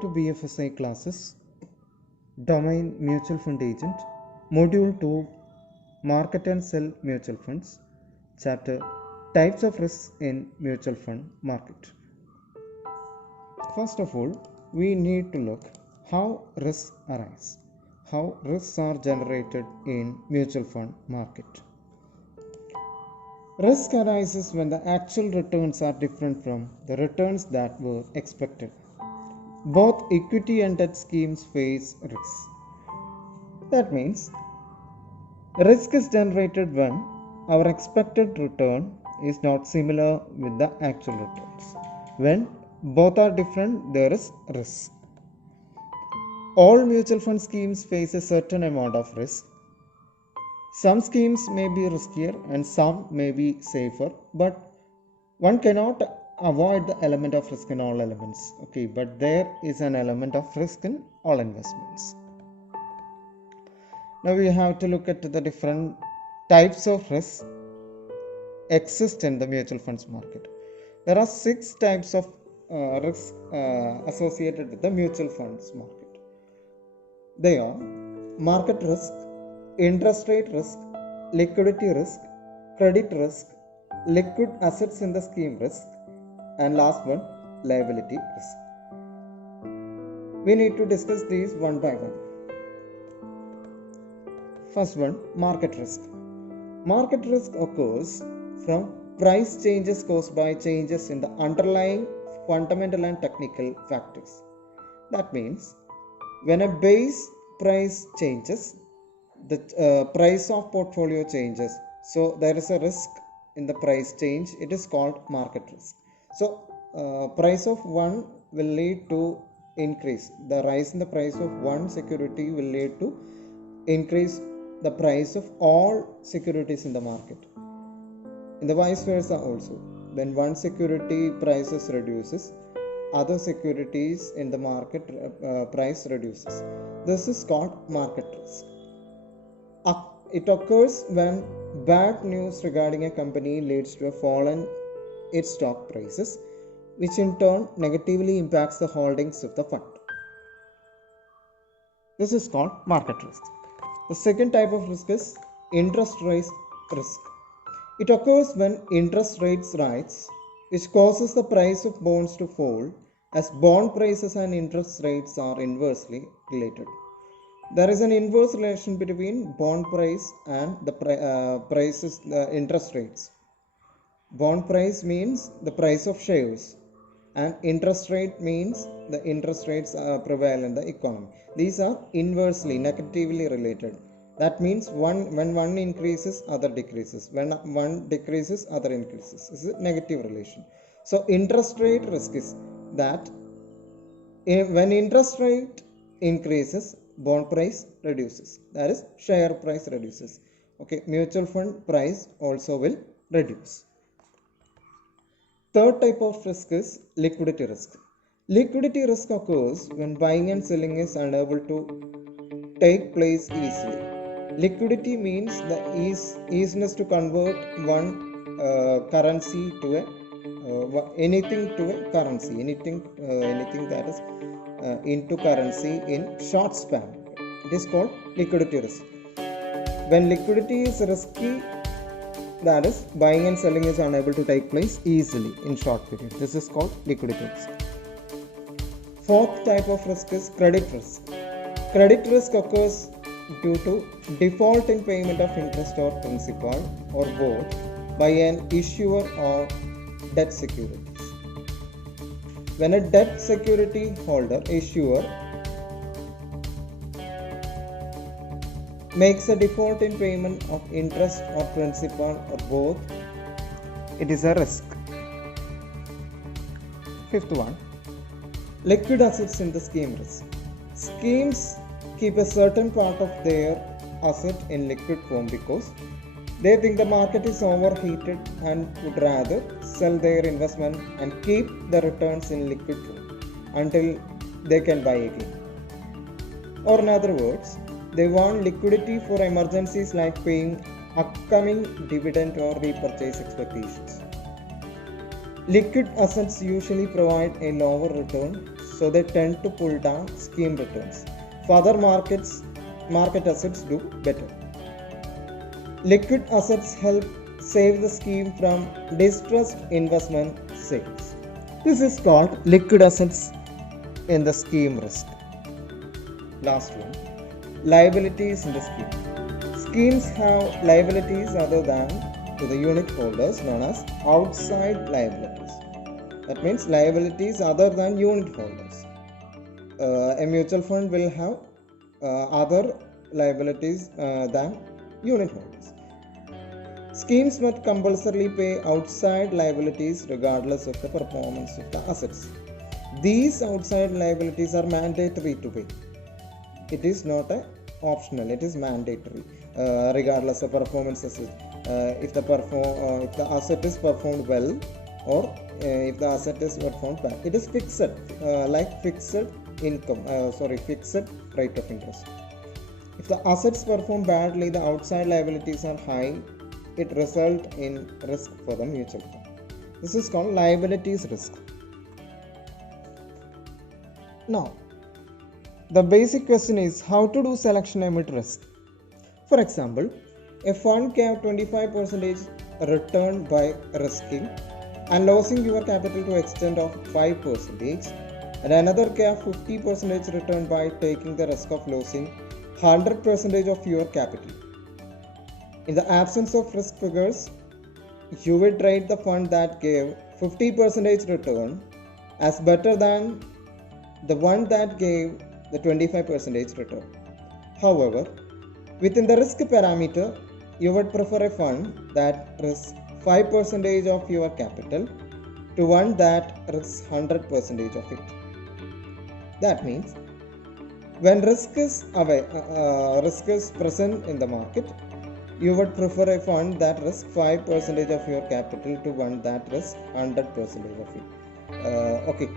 to BFSI classes, Domain Mutual Fund Agent, Module 2, Market and Sell Mutual Funds, Chapter Types of Risks in Mutual Fund Market. First of all, we need to look how risks arise, how risks are generated in mutual fund market. Risk arises when the actual returns are different from the returns that were expected. Both equity and debt schemes face risks. That means risk is generated when our expected return is not similar with the actual returns. When both are different, there is risk. All mutual fund schemes face a certain amount of risk. Some schemes may be riskier and some may be safer, but one cannot avoid the element of risk in all elements. But there is an element of risk in all investments. Now we have to look at the different types of risks exist in the mutual funds market. There are 6 types of risks associated with the mutual funds market. They are market risk, interest rate risk, liquidity risk, credit risk, liquid assets in the scheme risk, and last one, liability risk. We need to discuss these one by one. First one, market risk. Market risk occurs from price changes caused by changes in the underlying fundamental and technical factors. That means when a base price changes, the price of portfolio changes. So there is a risk in the price change. It is called market risk. So price of one will lead to increase. The rise in the price of one security will lead to increase the price of all securities in the market. In the vice versa also. When one security prices reduces, other securities in the market price reduces. This is called market risk. It occurs when bad news regarding a company leads to a fall in its stock prices, which in turn negatively impacts the holdings of the fund. This is called market risk. The second type of risk is interest rate risk. It occurs when interest rates rise, which causes the price of bonds to fall, as bond prices and interest rates are inversely related. There is an inverse relation between bond price and the interest rates. Bond price means the price of shares, and interest rate means the interest rates prevail in the economy. These are inversely, negatively related. That means when one increases, other decreases. When one decreases, other increases. This is a negative relation. So interest rate risk is that when interest rate increases, bond price reduces. That is, share price reduces. Mutual fund price also will reduce. Third type of risk is liquidity risk. Liquidity risk occurs when buying and selling is unable to take place easily. Liquidity means the easiness to convert one currency to anything to a currency, anything that is into currency in short span. It is called liquidity risk. When liquidity is risky, that is, buying and selling is unable to take place easily in short period. This is called liquidity risk. Fourth type of risk is credit risk. Credit risk occurs due to default in payment of interest or principal or both by an issuer or debt securities. When a debt security holder issuer makes a default in payment of interest or principal or both, it is a risk. Fifth one, liquid assets in the scheme risk. Schemes keep a certain part of their asset in liquid form because they think the market is overheated and would rather sell their investment and keep the returns in liquid form until they can buy again. Or in other words, they want liquidity for emergencies like paying upcoming dividend or repurchase expectations. Liquid assets usually provide a lower return, so they tend to pull down scheme returns. For other market assets do better. Liquid assets help save the scheme from distressed investment sales. This is called liquid assets in the scheme risk. Last one, liabilities in the scheme. Schemes have liabilities other than to the unit holders known as outside liabilities. That means liabilities other than unit holders. A mutual fund will have other liabilities than unit holders. Schemes must compulsorily pay outside liabilities regardless of the performance of the assets. These outside liabilities are mandatory to pay. It is not optional, it is mandatory regardless of performance assets. If the asset is performed well or if the asset is performed bad, it is fixed like fixed rate of interest. If the assets perform badly, the outside liabilities are high, it results in risk for the mutual fund. This is called liabilities risk. Now, the basic question is how to do selection amid risk. For example, a fund gave 25% return by risking and losing your capital to extent of 5%, and another gave 50% return by taking the risk of losing 100% of your capital. In the absence of risk figures, you would rate the fund that gave 50% return as better than the one that gave the 25% return. However, within the risk parameter, you would prefer a fund that risks 5% of your capital to one that risks 100% of it. That means when risk is present in the market, you would prefer a fund that risks 5% of your capital to one that risks 100% of it. Okay.